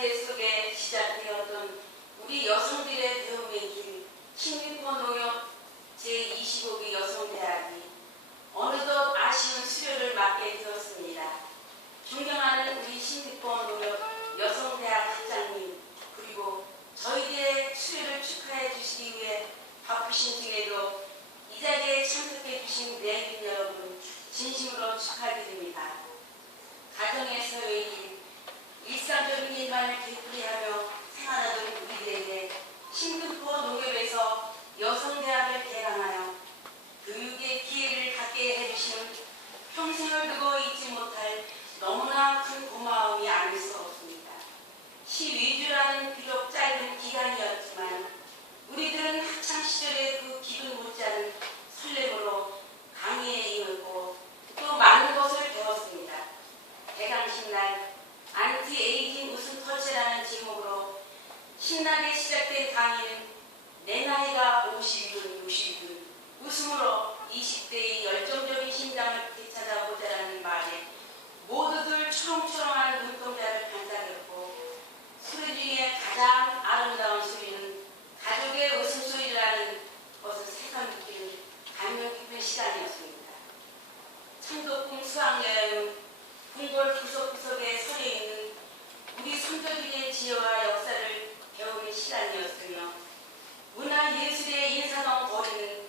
이해 속에 시작되었던 우리 여성들의 배움의 길, 식민권 농협 제25기 여성대학이 어느덧 아쉬운 수료를 맞게 되었습니다. 존경하는 우리 식민권 농협 여성대학 학장님, 그리고 저희들의 수료를 축하해 주시기 위해 바쁘신 중에도 이 자리에 참석해 주신 네 내빈 여러분, 진심으로 축하드립니다. 가정에서의 일, 일상적인 일만을 되풀이하며 생활하던 우리들에게 신금포 농협에서 여성대학을 개강하여 교육의 기회를 갖게 해주시는 평생을 두고 잊지 못할 너무나 큰 고마움이 아닐 수 없습니다. 12주라는 비록 짧은 기간이었지만 우리들은 학창 시절의 그 기분 못지않은 설렘으로 강의에 임했고 또 많은 것을 배웠습니다. 개강식 날 안티 에이징 웃음 터치라는 제목으로 신나게 시작된 강의는 내 나이가 50이든 60이든 웃음으로 20대의 열정적인 심장을 되찾아보자라는 말에 모두들 초롱초롱한 눈동자를 반짝였고 소리 중에 가장 아름다운 소리는 가족의 웃음소리라는 것을 새삼 느끼는 감명 깊은 시간이었습니다. 천도궁 수학여행은 궁궐 구석구석에 서려 있는 우리 선조들의 지혜와 역사를 배우는 시간이었으며 문화예술의 인사동 거리는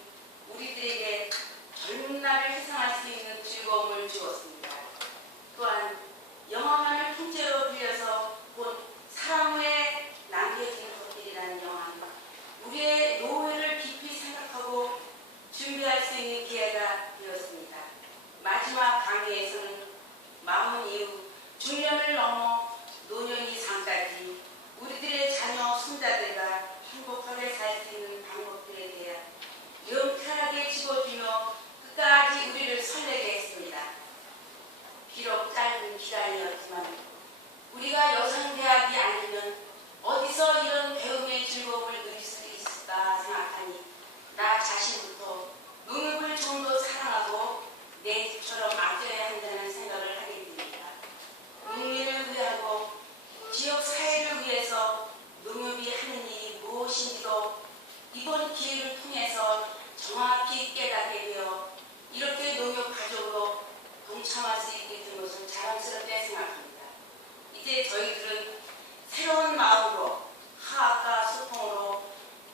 우리들에게 젊은 날을 회상할 수 있는 즐거움을 주었습니다. 또한 영화만을 통째로 빌려서 본 사람 후에 남겨진 것들이라는 영화는 우리의 노후를 깊이 생각하고 준비할 수 있는 기회가 되었습니다. 마지막 강의에서는 마흔 이후 중년을 넘어 노년 이상까지 우리들의 자녀, 손자들과 행복하게 살 수 있는 방법들에 대한 영탈하게 짚어주며 끝까지 우리를 설레게 했습니다. 비록 짧은 기간이었지만 우리가 여성대학이 아니면 어디서 이런 배움의 즐거움을 누릴 수 있을까 생각하니 나 자신부터 농협을 좀 더 사랑하고 내 집처럼 아껴야 한다는 생각을 하게 됩니다. 농민을 위하고 지역 사회를 위해서 농협이 하는 일이 무엇인지도 이번 기회를 통해서 정확히 깨닫게 되어 이렇게 농협 가족으로 동참할 수 있게 된 것을 자랑스럽게 생각합니다. 이제 저희들은 새로운 마음으로 화합과 소통으로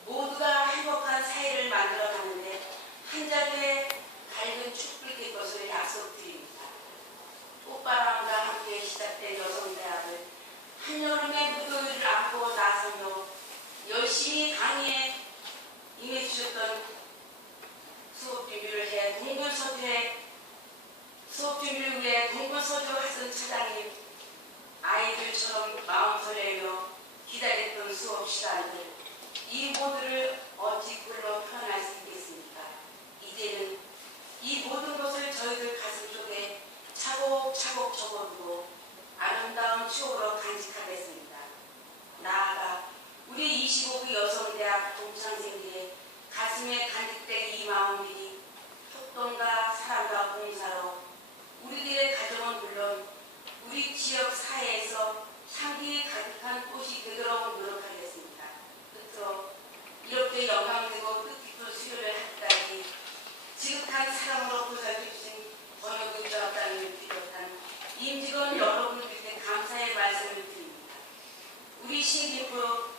모두가 행복한 사회를 만들어가는데 한 자리에 밝은 촛불 될 것을 약속드립니다. 꽃바람과 함께 시작된 여성대학을 한여름의 무더위를 안고 나서며 열심히 강의에 임해주셨던 수업 준비를 해 동굴서주에 수업 준비를 위해 동굴서주 하선 차장님 아이들처럼 마음 설레며 기다렸던 수업 시간들 이 모두를 어찌 글로 표현할 수 있겠습니까? 이제는 이 모든 것을 저희들 가슴 속에 차곡차곡 적어두고 아름다운 추억으로 간직하겠습니다. 나아가 우리 25기 여성대학 동창생들의 가슴에 간직된 이 마음들이 협동과 사랑과 봉사로 우리들의 가정은 물론 우리 지역 사회에서 향기 가득한 꽃이 되도록 노력하겠습니다. 끝으로 이렇게 영광되고 뜻깊은 수요를 하기까지 지극한 사랑으로 보살펴주신 번역의장단을 비롯한 임직원 여러분들께 감사의 말씀을 드립니다. 우리 신기포